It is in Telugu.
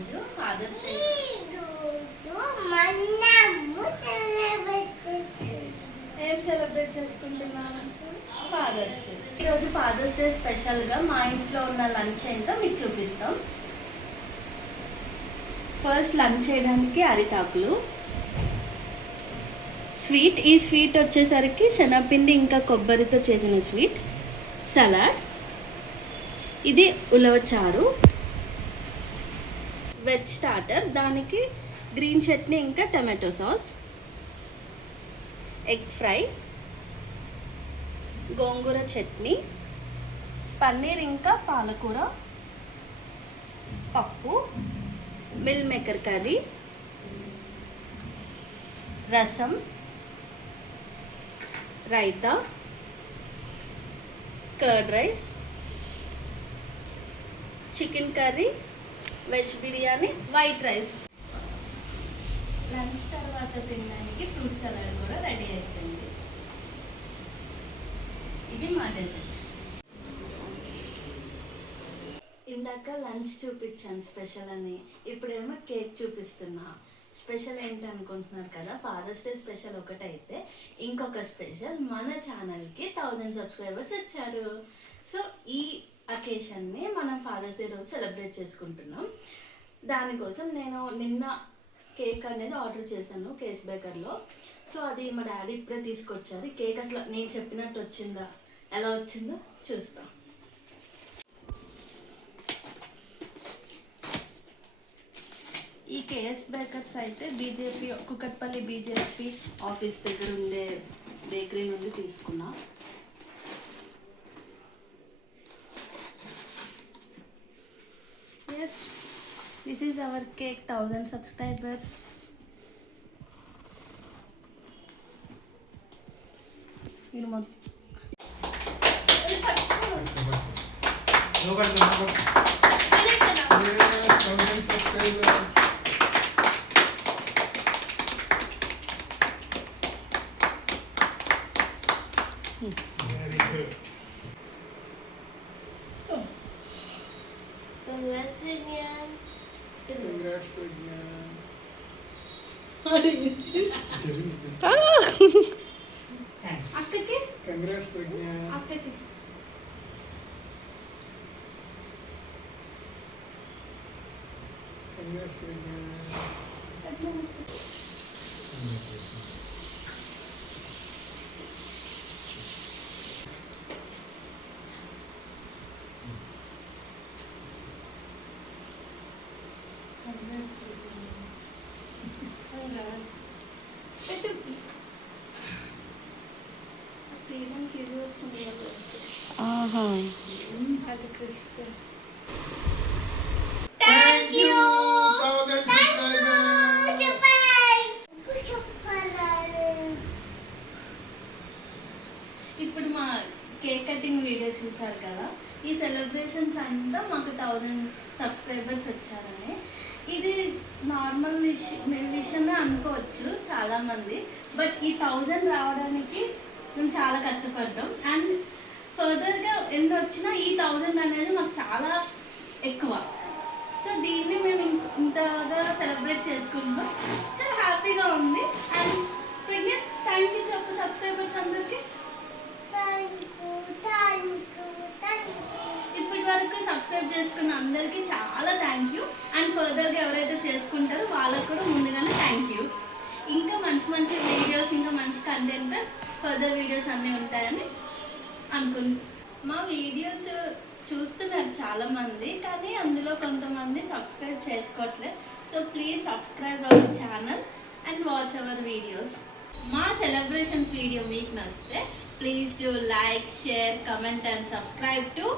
ఈరోజు ఫాదర్స్ డే. ఏం సెలబ్రేట్ చేసుకుంటున్నాను? Father's day. ఈరోజు ఫాదర్స్ డే స్పెషల్గా మా ఇంట్లో ఉన్న లంచ్ ఏంటో మీకు చూపిస్తాం. ఫస్ట్ లంచ్ చేయడానికి అరిటాకులు, స్వీట్. ఈ స్వీట్ వచ్చేసరికి శనగపిండి ఇంకా కొబ్బరితో చేసిన స్వీట్. సలాడ్, ఇది ఉలవచారు. వెజ్ స్టార్టర్, దానికి గ్రీన్ చట్నీ ఇంకా టమాటో సాస్. ఎగ్ ఫ్రై, గోంగూర చట్నీ, పన్నీర్ ఇంకా పాలకూర, పప్పు, మిల్ మేకర్ కర్రీ, రసం, raita, curd rice, chicken curry, veg biryani, white rice. Lunch తర్వాత తినడానికి ఫ్రూట్ సలాడ్ కూడా రెడీ అయిపోయింది. ఇది మా డెజర్ట్. ఇందాక లంచ్ చూపించాను స్పెషల్ అని, ఇప్పుడేమో కేక్ చూపిస్తున్నా. స్పెషల్ ఏంటి అనుకుంటున్నారు కదా, ఫాదర్స్ డే స్పెషల్ ఒకటైతే ఇంకొక స్పెషల్, మన ఛానల్కి 1000 సబ్స్క్రైబర్స్ వచ్చారు. సో ఈ అకేషన్ని మనం ఫాదర్స్ డే రోజు సెలబ్రేట్ చేసుకుంటున్నాం. దానికోసం నేను నిన్న కేక్ అనేది ఆర్డర్ చేశాను కేస్ బేకర్లో. సో అది మా డాడీ ఇప్పుడే తీసుకొచ్చారు. కేక్ అసలు నేను చెప్పినట్టు వచ్చిందా, ఎలా వచ్చిందో చూస్తాం. ఈ కేఎస్ బేకర్స్ అయితే బీజేపీ, కుకట్పల్లి బీజేపీ ఆఫీస్ దగ్గర ఉండే బేకరీ నుండి తీసుకున్నా. Yes, this is our cake, 1000 subscribers. Very good. Congrats, Pragyan. Congrats, Pragyan. అక్కకి Congrats, Pragyan. అక్కకి Congrats, Pragyan. అది క్రిస్పీ. Thank you. 1000 subscribers. ఇప్పుడు మా కేక్ కటింగ్ వీడియో చూసారు కదా, ఈ సెలబ్రేషన్స్ అంతా మాకు 1000 సబ్స్క్రైబర్స్ వచ్చారని. ఇది నార్మల్ విషయమే అనుకోవచ్చు చాలామంది, బట్ ఈ 1000 రావడానికి మేము చాలా కష్టపడ్డాం. అండ్ ఫర్దర్గా ఎన్ని వచ్చినా ఈ 1000 అనేది మాకు చాలా ఎక్కువ. సో దీన్ని మేము ఇంతగా సెలబ్రేట్ చేసుకుంటాం, చాలా హ్యాపీగా ఉంది. అండ్ ప్రెగ్నెంట్ థ్యాంక్ యూ చెప్పు సబ్స్క్రైబర్స్ అందరికీ. ఇప్పటి వరకు సబ్స్క్రైబ్ చేసుకున్న అందరికీ చాలా థ్యాంక్ యూ. అండ్ ఫర్దర్గా ఎవరైతే చేసుకుంటారో వాళ్ళకు కూడా ముందుగానే థ్యాంక్ యూ. ఇంకా మంచి మంచి వీడియోస్, ఇంకా మంచి కంటెంట్, ఫర్దర్ వీడియోస్ అన్నీ ఉంటాయని అనుకుంటున్నాను. మా వీడియోస్ చూస్తున్నారు చాలామంది, కానీ అందులో కొంతమంది సబ్స్క్రైబ్ చేసుకోవట్లేదు. So please subscribe our channel and watch our videos. మా సెలబ్రేషన్స్ వీడియో మీకు నచ్చితే please do like, share, comment and subscribe to